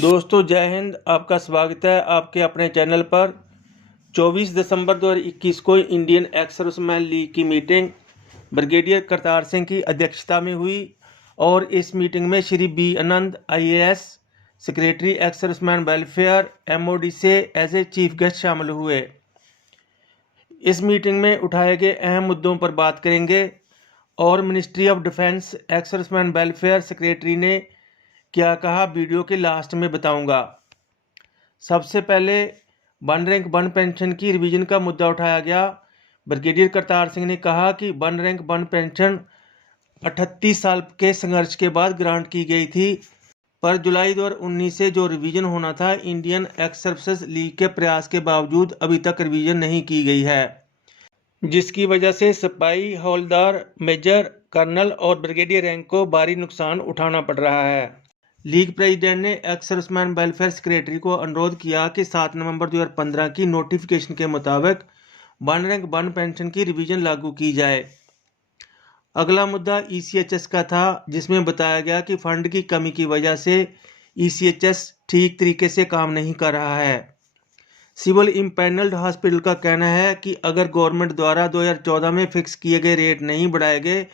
दोस्तों जय हिंद। आपका स्वागत है आपके अपने चैनल पर। 24 दिसंबर 2021 को इंडियन एक्स सर्विसमैन लीग की मीटिंग ब्रिगेडियर करतार सिंह की अध्यक्षता में हुई और इस मीटिंग में श्री बी आनंद IAS secretary ex serviceman welfare MOD से एज ए चीफ गेस्ट शामिल हुए। इस मीटिंग में उठाए गए अहम मुद्दों पर बात करेंगे और ministry of defence ex serviceman welfare secretary ने क्या कहा वीडियो के लास्ट में बताऊंगा। सबसे पहले वन रैंक वन पेंशन की रिवीजन का मुद्दा उठाया गया। ब्रिगेडियर करतार सिंह ने कहा कि वन रैंक वन पेंशन 38 साल के संघर्ष के बाद ग्रांट की गई थी, पर जुलाई 2019 से जो रिवीजन होना था इंडियन एक्स सर्विसेज लीग के प्रयास के बावजूद अभी तक रिवीजन नहीं की गई है, जिसकी वजह से सिपाही, हवलदार, मेजर, कर्नल और ब्रिगेडियर रैंक को भारी नुकसान उठाना पड़ रहा है। लीग प्रेसिडेंट ने एक्स सर्विसमैन वेलफेयर सेक्रेटरी को अनुरोध किया कि 7 नवंबर 2015 की नोटिफिकेशन के मुताबिक वन रैंक वन पेंशन की रिवीजन लागू की जाए। अगला मुद्दा ECHS का था, जिसमें बताया गया कि फंड की कमी की वजह से ECHS ठीक तरीके से काम नहीं कर रहा है। सिविल इम्पैनल्ड हॉस्पिटल का कहना है कि अगर गवर्नमेंट द्वारा 2014 में फिक्स किए गए रेट नहीं बढ़ाए गए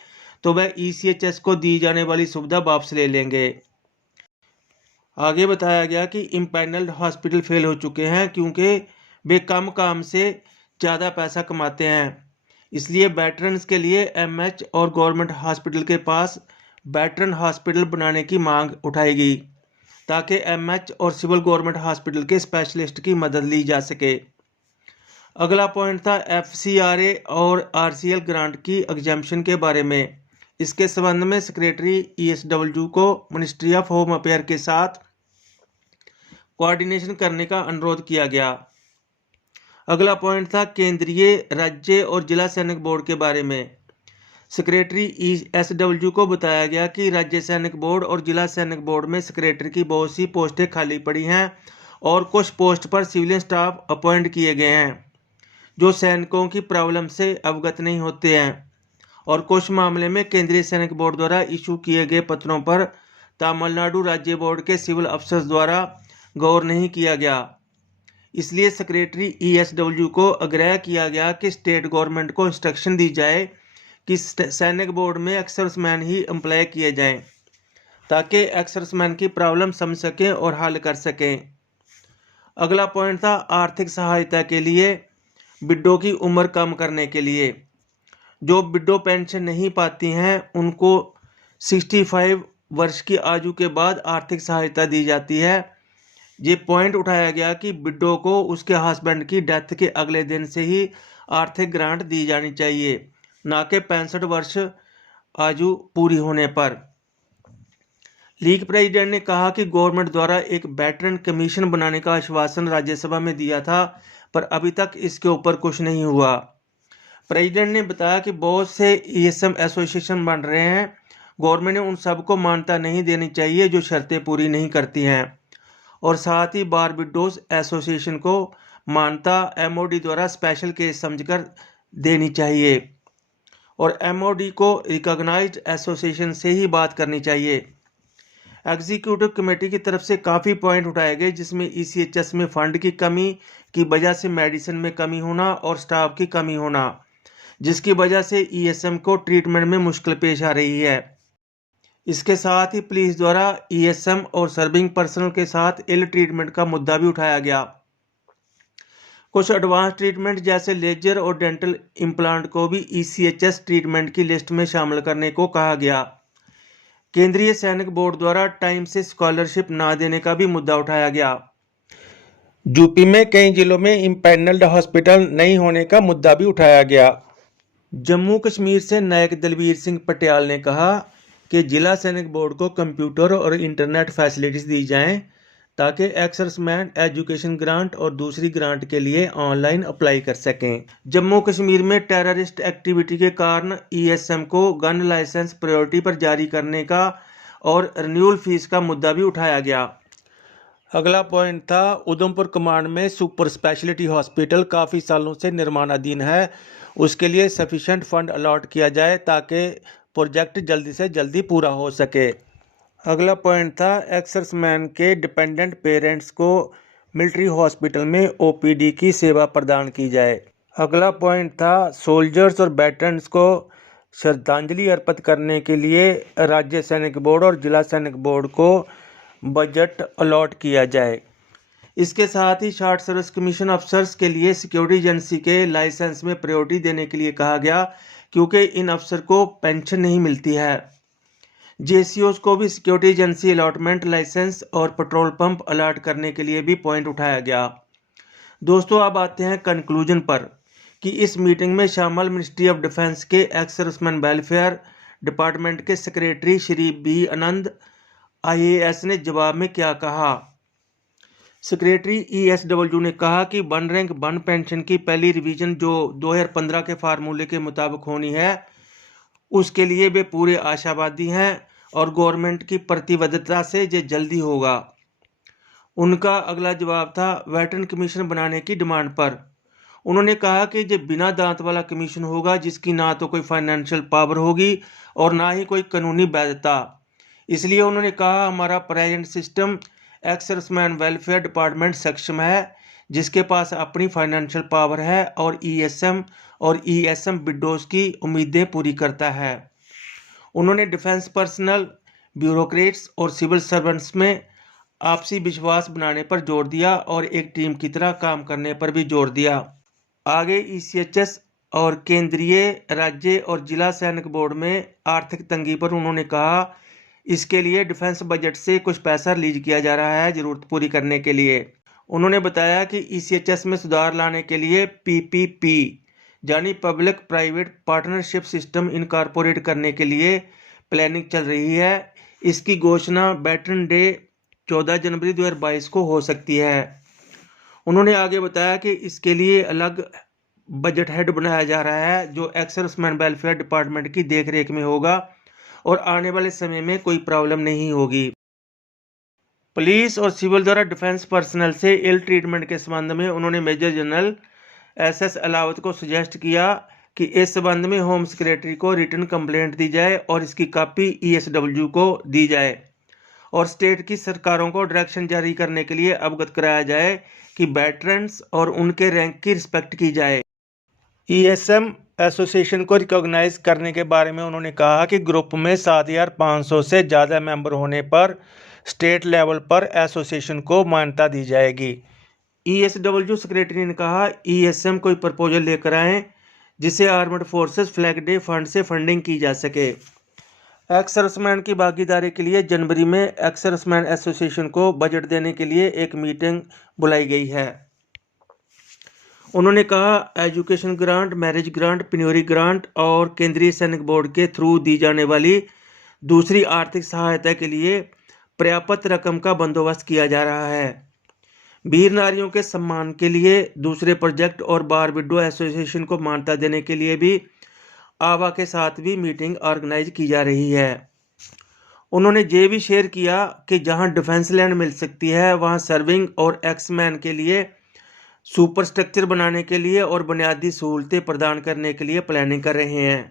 तो वह ECHS को दी जाने वाली सुविधा वापस ले लेंगे। आगे बताया गया कि इम्पैनल्ड हॉस्पिटल फेल हो चुके हैं क्योंकि वे कम काम से ज़्यादा पैसा कमाते हैं, इसलिए वेटरन्स के लिए MH और गवर्नमेंट हॉस्पिटल के पास वेटरन हॉस्पिटल बनाने की मांग उठाई गई ताकि MH और सिविल गवर्नमेंट हॉस्पिटल के स्पेशलिस्ट की मदद ली जा सके। अगला पॉइंट था FCRA और RCL ग्रांट की एग्जेम्पशन के बारे में। इसके संबंध में सेक्रेटरी ESW को मिनिस्ट्री ऑफ होम अफेयर के साथ कोऑर्डिनेशन करने का अनुरोध किया गया। अगला पॉइंट था केंद्रीय, राज्य और जिला सैनिक बोर्ड के बारे में। सेक्रेटरी ESW को बताया गया कि राज्य सैनिक बोर्ड और जिला सैनिक बोर्ड में सेक्रेटरी की बहुत सी पोस्टें खाली पड़ी हैं और कुछ पोस्ट पर सिविलियन स्टाफ अपॉइंट किए गए हैं जो सैनिकों की प्रॉब्लम से अवगत नहीं होते हैं, और कुछ मामले में केंद्रीय सैनिक बोर्ड द्वारा इशू किए गए पत्रों पर तमिलनाडु राज्य बोर्ड के सिविल अफसर्स द्वारा गौर नहीं किया गया। इसलिए सेक्रेटरी ESW को आग्रह किया गया कि स्टेट गवर्नमेंट को इंस्ट्रक्शन दी जाए कि सैनिक बोर्ड में एक्स सर्विसमैन ही एम्प्लॉय किए जाएं ताकि एक्स सर्विसमैन की प्रॉब्लम समझ सकें और हल कर सकें। अगला पॉइंट था आर्थिक सहायता के लिए विडो की उम्र कम करने के लिए। जो विडो पेंशन नहीं पाती हैं उनको 65 वर्ष की आयु के बाद आर्थिक सहायता दी जाती है। ये पॉइंट उठाया गया कि विडो को उसके हस्बैंड की डेथ के अगले दिन से ही आर्थिक ग्रांट दी जानी चाहिए, ना कि 65 वर्ष आयु पूरी होने पर। लीग प्रेसिडेंट ने कहा कि गवर्नमेंट द्वारा एक वेटरन कमीशन बनाने का आश्वासन राज्यसभा में दिया था, पर अभी तक इसके ऊपर कुछ नहीं हुआ। प्रेसिडेंट ने बताया कि बहुत से ESM एसोसिएशन बन रहे हैं, गवर्नमेंट ने उन सबको मान्यता नहीं देनी चाहिए जो शर्तें पूरी नहीं करती हैं, और साथ ही बार विडोज एसोसिएशन को मान्यता MOD द्वारा स्पेशल केस समझकर देनी चाहिए और MOD को रिकॉग्नाइज्ड एसोसिएशन से ही बात करनी चाहिए। एग्जीक्यूटिव कमेटी की तरफ से काफ़ी पॉइंट उठाए गए, जिसमें ECHS में फंड की कमी की वजह से मेडिसिन में कमी होना और स्टाफ की कमी होना, जिसकी वजह से ESM को ट्रीटमेंट में मुश्किल पेश आ रही है। इसके साथ ही पुलिस द्वारा ESM और सर्विंग पर्सनल के साथ इल ट्रीटमेंट का मुद्दा भी उठाया गया। कुछ एडवांस ट्रीटमेंट जैसे लेजर और डेंटल इम्प्लांट को भी ECHS ट्रीटमेंट की लिस्ट में शामिल करने को कहा गया। केंद्रीय सैनिक बोर्ड द्वारा टाइम से स्कॉलरशिप ना देने का भी मुद्दा उठाया गया। यूपी में कई जिलों में इम्पैनल्ड हॉस्पिटल नहीं होने का मुद्दा भी उठाया गया। जम्मू कश्मीर से नायक दलबीर सिंह पटियाल ने कहा कि जिला सैनिक बोर्ड को कंप्यूटर और इंटरनेट फैसिलिटीज दी जाएं ताकि एक्स सर्विसमैन एजुकेशन ग्रांट और दूसरी ग्रांट के लिए ऑनलाइन अप्लाई कर सकें। जम्मू कश्मीर में टेररिस्ट एक्टिविटी के कारण ESM को गन लाइसेंस प्रायोरिटी पर जारी करने का और रिन्यूअल फीस का मुद्दा भी उठाया गया। अगला पॉइंट था उधमपुर कमांड में सुपर स्पेशलिटी हॉस्पिटल काफ़ी सालों से निर्माणाधीन है, उसके लिए सफिशेंट फंड अलॉट किया जाए ताकि प्रोजेक्ट जल्दी से जल्दी पूरा हो सके। अगला पॉइंट था एक्सर्समैन के डिपेंडेंट पेरेंट्स को मिलिट्री हॉस्पिटल में ओपीडी की सेवा प्रदान की जाए। अगला पॉइंट था सोल्जर्स और वेटरन्स को श्रद्धांजलि अर्पित करने के लिए राज्य सैनिक बोर्ड और जिला सैनिक बोर्ड को बजट अलॉट किया जाए। इसके साथ ही शॉर्ट सर्विस कमीशन अफसर्स के लिए सिक्योरिटी एजेंसी के लाइसेंस में प्रायोरिटी देने के लिए कहा गया, क्योंकि इन अफसर को पेंशन नहीं मिलती है। जेसीओस को भी सिक्योरिटी एजेंसी अलॉटमेंट लाइसेंस और पेट्रोल पंप अलॉट करने के लिए भी पॉइंट उठाया गया। दोस्तों, अब आते हैं कंक्लूजन पर कि इस मीटिंग में शामिल मिनिस्ट्री ऑफ डिफेंस के एक्स सर्विसमैन वेलफेयर डिपार्टमेंट के सेक्रेटरी श्री बी आनंद IAS ने जवाब में क्या कहा। सेक्रेटरी ESW ने कहा कि वन रैंक वन पेंशन की पहली रिवीजन जो 2015 के फार्मूले के मुताबिक होनी है, उसके लिए वे पूरे आशावादी हैं और गवर्नमेंट की प्रतिबद्धता से ये जल्दी होगा। उनका अगला जवाब था वेटरन कमीशन बनाने की डिमांड पर। उन्होंने कहा कि ये बिना दांत वाला कमीशन होगा, जिसकी ना तो कोई फाइनेंशियल पावर होगी और ना ही कोई कानूनी वैधता। इसलिए उन्होंने कहा हमारा present system ex serviceman welfare department सक्षम है, जिसके पास अपनी फाइनेंशियल पावर है और ESM और ESM विडोज की उम्मीदें पूरी करता है। उन्होंने डिफेंस पर्सनल, ब्यूरोक्रेट्स और सिविल सर्वेंट्स में आपसी विश्वास बनाने पर जोर दिया और एक टीम की तरह काम करने पर भी जोर दिया। आगे ECHS और केंद्रीय, राज्य और जिला सैनिक बोर्ड में आर्थिक तंगी पर उन्होंने कहा इसके लिए डिफेंस बजट से कुछ पैसा रिलीज किया जा रहा है जरूरत पूरी करने के लिए। उन्होंने बताया कि ECHS में सुधार लाने के लिए PPP यानी public private partnership system incorporate करने के लिए प्लानिंग चल रही है। इसकी घोषणा वेटरन डे 14 जनवरी 2022 को हो सकती है। उन्होंने आगे बताया कि इसके लिए अलग बजट हेड बनाया जा रहा है जो एक्स सर्विसमैन वेलफेयर डिपार्टमेंट की देखरेख में होगा और आने वाले समय में कोई प्रॉब्लम नहीं होगी। पुलिस और सिविल द्वारा डिफेंस पर्सनल से इल ट्रीटमेंट के संबंध में उन्होंने मेजर जनरल SS अलावत को सजेस्ट किया कि इस संबंध में होम सेक्रेटरी को रिटन कंप्लेंट दी जाए और इसकी कॉपी ESW को दी जाए और स्टेट की सरकारों को डायरेक्शन जारी करने के लिए अवगत कराया जाए कि वेटरन्स और उनके रैंक की रिस्पेक्ट की जाए। ESM एसोसिएशन को रिकॉग्नाइज करने के बारे में उन्होंने कहा कि ग्रुप में 7,500 से ज़्यादा मेंबर होने पर स्टेट लेवल पर एसोसिएशन को मान्यता दी जाएगी। ESW सेक्रेटरी ने कहा ESM कोई प्रपोजल लेकर आए जिसे armed forces flag day fund से फंडिंग की जा सके। एक्स सर्विसमैन की भागीदारी के लिए जनवरी में एक्स सर्विसमैन एसोसिएशन को बजट देने के लिए एक मीटिंग बुलाई गई है। उन्होंने कहा education grant, marriage grant, penury grant और केंद्रीय सैनिक बोर्ड के थ्रू दी जाने वाली दूसरी आर्थिक सहायता के लिए पर्याप्त रकम का बंदोबस्त किया जा रहा है। वीर नारियों के सम्मान के लिए दूसरे प्रोजेक्ट और बार विडो एसोसिएशन को मान्यता देने के लिए भी आवा के साथ भी मीटिंग ऑर्गेनाइज की जा रही है। उन्होंने ये भी शेयर किया कि जहां डिफेंस लैंड मिल सकती है वहां सर्विंग और एक्समैन के लिए सुपर स्ट्रक्चर बनाने के लिए और बुनियादी सहूलतें प्रदान करने के लिए प्लानिंग कर रहे हैं।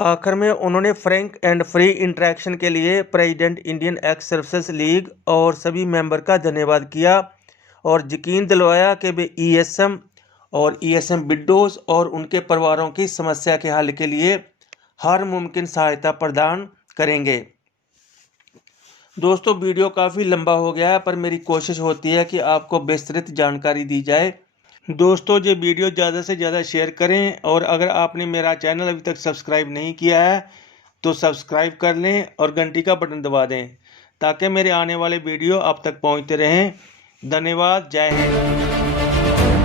आखिर में उन्होंने फ्रैंक एंड फ्री इंटरेक्शन के लिए president Indian ex services league और सभी मेंबर का धन्यवाद किया और यकीन दिलवाया कि वे ESM और ESM विडोज और उनके परिवारों की समस्या के हल के लिए हर मुमकिन सहायता प्रदान करेंगे। दोस्तों, वीडियो काफ़ी लंबा हो गया है, पर मेरी कोशिश होती है कि आपको विस्तृत जानकारी दी जाए। दोस्तों, ये वीडियो ज़्यादा से ज़्यादा शेयर करें और अगर आपने मेरा चैनल अभी तक सब्सक्राइब नहीं किया है तो सब्सक्राइब कर लें और घंटी का बटन दबा दें ताकि मेरे आने वाले वीडियो आप तक पहुंचते रहें। धन्यवाद। जय हिंद।